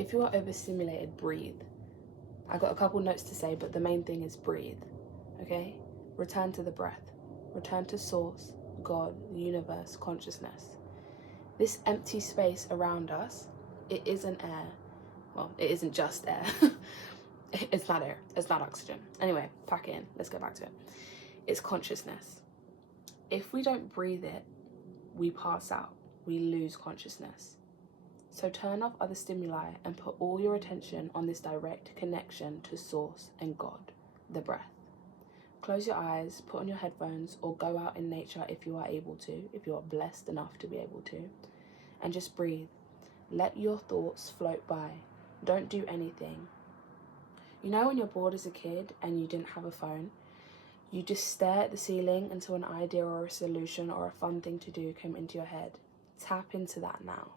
If you are overstimulated, breathe. I got a couple notes to say, but the main thing is breathe, okay? Return to the breath. Return to source, God, the universe, consciousness. This empty space around us, it isn't air. Well, it isn't just air. It's not air. It's not oxygen. Anyway, pack it in. Let's go back to it. It's consciousness. If we don't breathe it, we pass out. We lose consciousness. So turn off other stimuli and put all your attention on this direct connection to source and God, the breath. Close your eyes, put on your headphones, or go out in nature if you are able to, if you are blessed enough to be able to, and just breathe. Let your thoughts float by. Don't do anything. You know when you're bored as a kid and you didn't have a phone? You just stare at the ceiling until an idea or a solution or a fun thing to do came into your head. Tap into that now.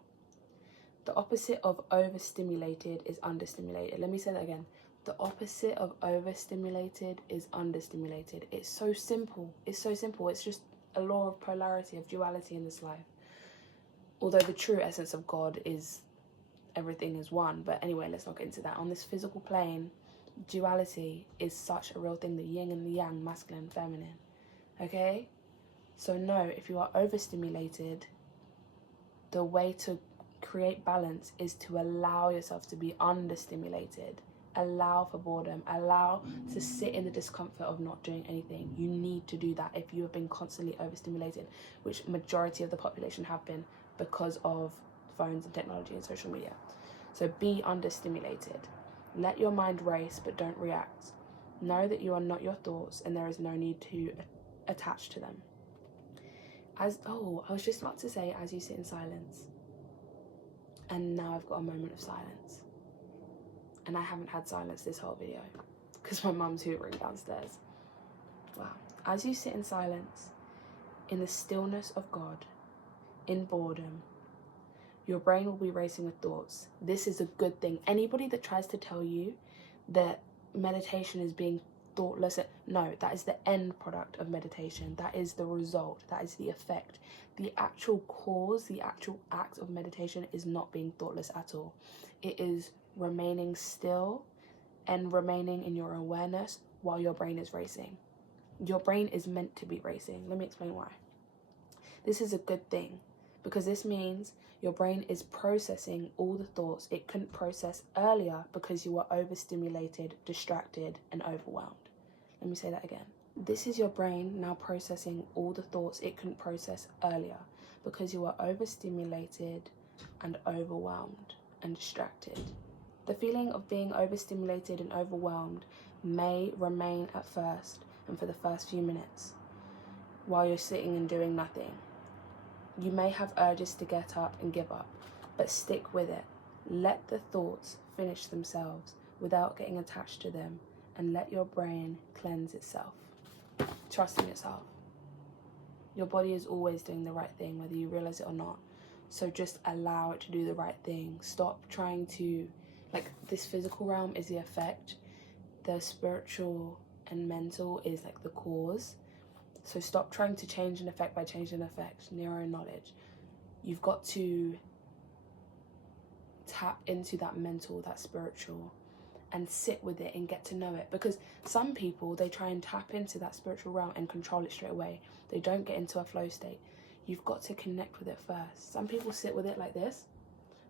The opposite of overstimulated is understimulated. Let me say that again. The opposite of overstimulated is understimulated. It's so simple. It's so simple. It's just a law of polarity, of duality in this life. Although the true essence of God is everything is one. But anyway, let's not get into that. On this physical plane, duality is such a real thing. The yin and the yang, masculine, feminine. Okay? So no, if you are overstimulated, the way to create balance is to allow yourself to be understimulated. Allow for boredom. Allow to sit in the discomfort of not doing anything. You need to do that if you have been constantly overstimulated, which majority of the population have been because of phones and technology and social media. So be understimulated. Let your mind race, but don't react. Know that you are not your thoughts and there is no need to attach to them. I was just about to say, as you sit in silence. And now I've got a moment of silence. And I haven't had silence this whole video because my mum's hoovering downstairs. Wow. As you sit in silence, in the stillness of God, in boredom, your brain will be racing with thoughts. This is a good thing. Anybody that tries to tell you that meditation is being thoughtless, no, that is the end product of meditation. That is the result. That is the effect. The actual cause, the actual act of meditation is not being thoughtless at all. It is remaining still and remaining in your awareness while your brain is racing. Your brain is meant to be racing. Let me explain why. This is a good thing because this means your brain is processing all the thoughts it couldn't process earlier because you were overstimulated, distracted, and overwhelmed. Let me say that again. This is your brain now processing all the thoughts it couldn't process earlier because you were overstimulated and overwhelmed and distracted. The feeling of being overstimulated and overwhelmed may remain at first and for the first few minutes while you're sitting and doing nothing. You may have urges to get up and give up, but stick with it. Let the thoughts finish themselves without getting attached to them and let your brain cleanse itself. Trust in yourself. Your body is always doing the right thing, whether you realize it or not. So just allow it to do the right thing. Stop trying to, this physical realm is the effect. The spiritual and mental is the cause. So stop trying to change an effect by changing an effect. Neuro knowledge. You've got to tap into that mental, that spiritual, and sit with it and get to know it. Because some people, they try and tap into that spiritual realm and control it straight away. They don't get into a flow state. You've got to connect with it first. Some people sit with it like this,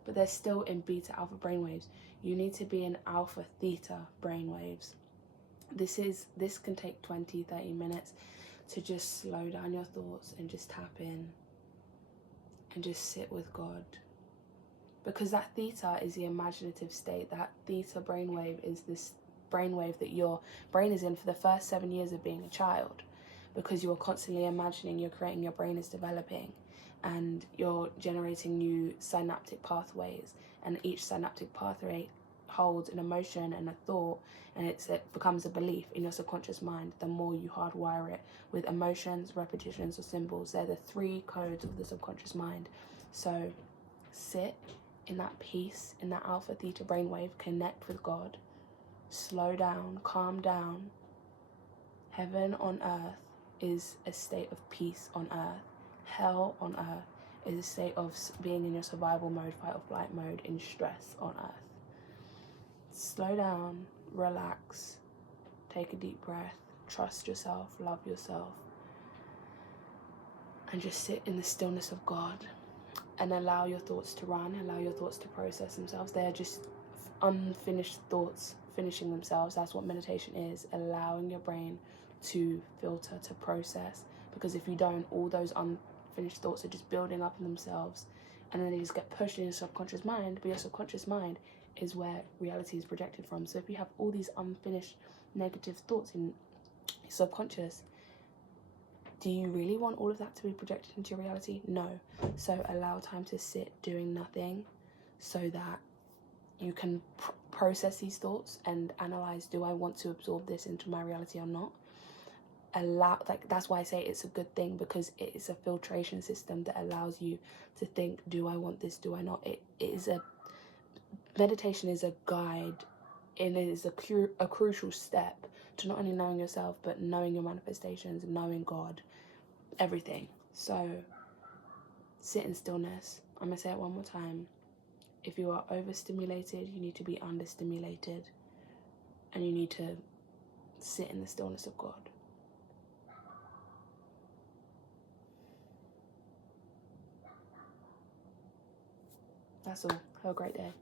but they're still in beta alpha brainwaves. You need to be in alpha theta brainwaves. This can take 20-30 minutes to just slow down your thoughts and just tap in and just sit with God. Because that theta is the imaginative state. That theta brainwave is this brainwave that your brain is in for the first 7 years of being a child. Because you are constantly imagining, you're creating, your brain is developing, and you're generating new synaptic pathways. And each synaptic pathway holds an emotion and a thought, and it becomes a belief in your subconscious mind the more you hardwire it with emotions, repetitions, or symbols. They're the 3 codes of the subconscious mind. So sit in that peace, in that alpha theta brainwave, connect with God, slow down, calm down. Heaven on earth is a state of peace on earth. Hell on earth is a state of being in your survival mode, fight or flight mode, in stress on earth. slow down, relax, take a deep breath, trust yourself, love yourself, and just sit in the stillness of God and allow your thoughts to run, allow your thoughts to process themselves. They're just unfinished thoughts finishing themselves. That's what meditation is, allowing your brain to filter, to process. Because if you don't, all those unfinished thoughts are just building up in themselves, and then they just get pushed in your subconscious mind. But your subconscious mind is where reality is projected from. So if you have all these unfinished negative thoughts in your subconscious, do you really want all of that to be projected into your reality? No. So allow time to sit doing nothing so that you can process these thoughts and analyze, do I want to absorb this into my reality or not? That's why I say it's a good thing, because it is a filtration system that allows you to think, do I want this, do I not? Meditation is a guide, and it is a crucial step to not only knowing yourself, but knowing your manifestations, knowing God, everything. So sit in stillness. I'm going to say it one more time. If you are overstimulated, you need to be understimulated, and you need to sit in the stillness of God. That's all. Have a great day.